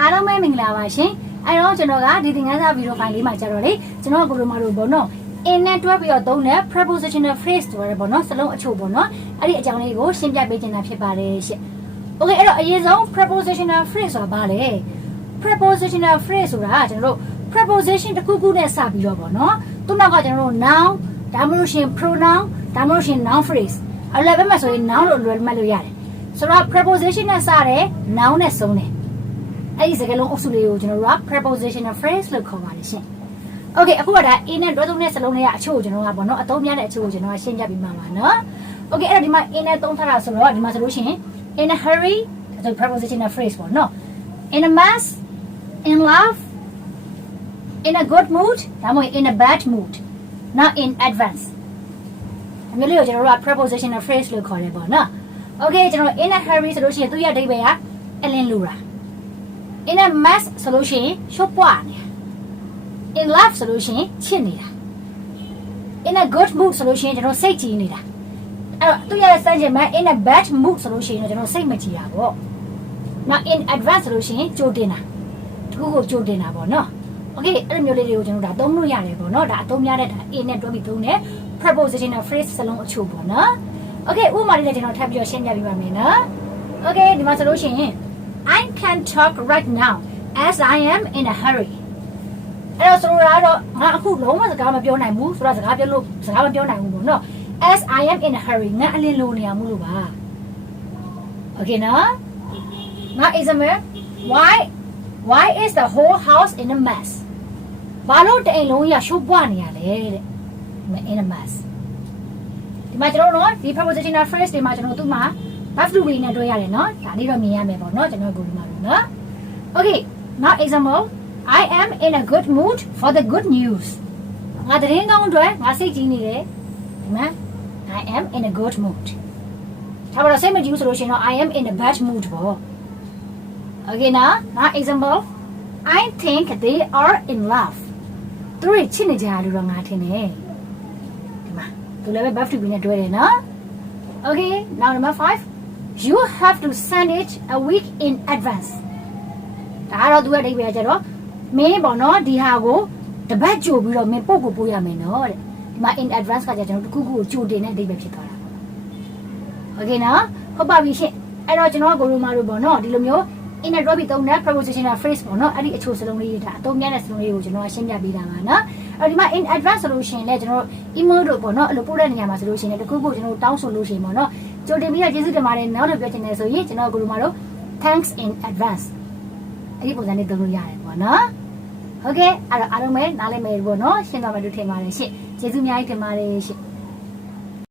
အားလုံးပဲမင်္ဂလာပါရှင်အဲ့တော့ကျွန်တော်ကဒီသင်ခန်းစာဗီဒီယိုဖိုင်လေးမှာကြတော့လေကျွန်တော်ကကိုလိုမာတို့ဘောနော် in နဲ့တွဲပြီးတော့သုံးတဲ့ prepositional phrase ဆိုရယ်ပေါ့နော်စလုံးအချို့ပေါ့နော်အဲ့ဒီအကြောင်းလေးကိုရှင်းပြပေးချင်တာဖြစ်ပါတယ်ရှင် Okay အဲ့တော့အရင်ဆုံး prepositional phrase ဆိုတာဘာလဲ prepositional phrase ဆိုတာကကျွန်တော်တို့ preposition တစ်ခုခုနဲ့စပြီးတော့ပေါ့နော်သူ့နောက်ကကျွန်တော်တို့ noun ဒါမှမဟုတ်ရှင် pronoun ဒါမှမဟုတ်ရှင် noun phrase အဲ့လည်းပဲမှဆိုရင် noun လို့လွယ်မှတ်လို့ရတယ်ဆိုတော့ preposition နဲ့စတယ် noun နဲ့ဆုံးတယ် အဲ့ဒီစကားလုံးအုပ်စုလေးကိုကျွန်တော်တို့က prepositional phrase လို့ခေါ်ပါတယ်ရှင်။ Okay အခုကဒါ a နဲ့တွဲသုံးတဲ့စလုံးတွေကအချို့ကိုကျွန်တော်ကပေါ့နော်အသုံးများတဲ့အချို့ကိုကျွန်တော်ကရှင်းပြပေးမှာပါနော်။ Okay အဲ့တော့ဒီမှာ a နဲ့သုံးထားတာဆိုတော့ဒီမှာဆိုလို့ရှိရင် in a hurry ဒါဆို prepositional phrase ပေါ့နော်။ in a mess in love in a good mood ဒါမှမဟုတ် in a bad mood not in advance အမျိုးလေးကိုကျွန်တော်တို့က prepositional phrase လို့ခေါ်တယ်ပေါ့နော်။ Okay ကျွန်တော် in a hurry ဆိုလို့ရှိရင်သူ့ရဲ့အဓိပ္ပာယ်ကအလင်းလူတာ in a mess ဆိုလို့ရှိရင်ရှုပ်ပွားနေတာ in love ဆိုလို့ရှိရင်ချစ်နေတာ in a good mood ဆိုလို့ရှိရင်ကျွန်တော်စိတ်ကြည်နေတာအဲ့တော့သူရတဲ့စမ်းချင်မဲ့ in a bad mood ဆိုလို့ရှိရင်တော့ကျွန်တော်စိတ်မကြည်တာပေါ့နောက် in advance ဆိုလို့ရှိရင်ကြိုတင်တာတခုကိုကြိုတင်တာပေါ့နော် okay အဲ့လိုမျိုးလေးတွေကိုကျွန်တော်ဒါသုံးလို့ရတယ်ပေါ့နော်ဒါအသုံးများတဲ့ဒါ a နဲ့တွဲပြီးသုံးတဲ့ prepositional phrase စလုံးအချို့ပေါ့နော် okay ဥပမာလေးနဲ့ကျွန်တော်ထပ်ပြီးတော့ရှင်းပြပေးပါမယ်နော် okay ဒီမှာဆိုလို့ရှိရင် I can talk right now as I am in a hurry အဲ့တော့ဆိုတော့ကတော့ငါအခုလုံးဝစကားမပြောနိုင်ဘူးဆိုတော့စကားပြောလို့စကားမပြောနိုင်ဘူးပေါ့နော် as I am in a hurry ငါအလင်းလိုနေရမှုလို့ပါ Okay နော်ငါ example why why is the whole house in a mess ဘာလို့တအိမ်လုံးကြီးရှုပ်ပွားနေရလဲတဲ့ in a mess ဒီမှာကျွန်တော်တို့နော်ဒီ prepositional phrase တွေမှာကျွန်တော်တို့သူ့မှာ verb to be နဲ့တွဲရတယ်နော်ဒါလေးတော့မြင်ရမယ်ပေါ့နော်ကျွန်တော်ကိုဒီမှာလို့နော် Okay now example I am in a good mood for the good news ငါတရင်ကောင်းအတွက်ငါစိတ်ကြီးနေတယ်ဒီမှာ I am in a good mood ဒါပေမဲ့စိတ်မကြည့်ဘူးဆိုလို့ရှိရင်တော့ I am in a bad mood ပေါ့ Okay now now example I think they are in love သူတို့ချစ်နေကြတယ်လို့တော့ငါထင်တယ်ဒီမှာသူလည်းပဲ verb to be နဲ့တွဲတယ်နော် Okay, now number five. You have to send it a week in advance. ဒါကတော့သူရဲ့အဓိပ္ပာယ်ကကျတော့မင်းပေါ့နော်ဒီဟာကိုတပတ်ကြိုပြီးတော့မင်းပို့ကိုပို့ရမယ်နော်တဲ့ဒီမှာ in advance ကကျကျွန်တော်တစ်ခုခုကိုကြိုတင်တဲ့အဓိပ္ပာယ်ဖြစ်သွားတာပေါ့။ Okay နော်ဟုတ်ပါပြီရှင့်အဲ့တော့ကျွန်တော်ကကိုရိုမာတို့ပေါ့နော်ဒီလိုမျိုး in a drop ပြီးသုံးတဲ့ prepositional phrase ပေါ့နော်အဲ့ဒီအချို့စလုံးလေးတွေဒါအသုံးများတဲ့စလုံးလေးကိုကျွန်တော်ကရှင်းပြပေးတာပါနော်အဲ့ဒီမှာ in advance ဆိုလို့ရှိရင်လည်းကျွန်တော်တို့ email တို့ပေါ့နော်အဲ့လိုပို့တဲ့နေရာမှာဆိုလို့ရှိရင်လည်းတစ်ခုခုကျွန်တော်တို့တောင်းဆိုလို့ရှိရင်ပေါ့နော် ကြိုတင်ပြီးတော့ကျေးဇူးတင်ပါတယ်နောက်လို့ပြောချင်တယ်ဆိုရင်ကျွန်တော်ကိုရိုမာတို့ thanks in advance အဲ့ဒီပုံစံလေးသုံးလို့ရတယ်ပေါ့နော်ဟုတ်ကဲ့အဲ့တော့အားလုံးပဲနားလည်မယ်ပေါ့နော်ရှင်းသွားမယ်လို့ထင်ပါတယ်ရှင့်ကျေးဇူးအများကြီးတင်ပါတယ်ရှင့်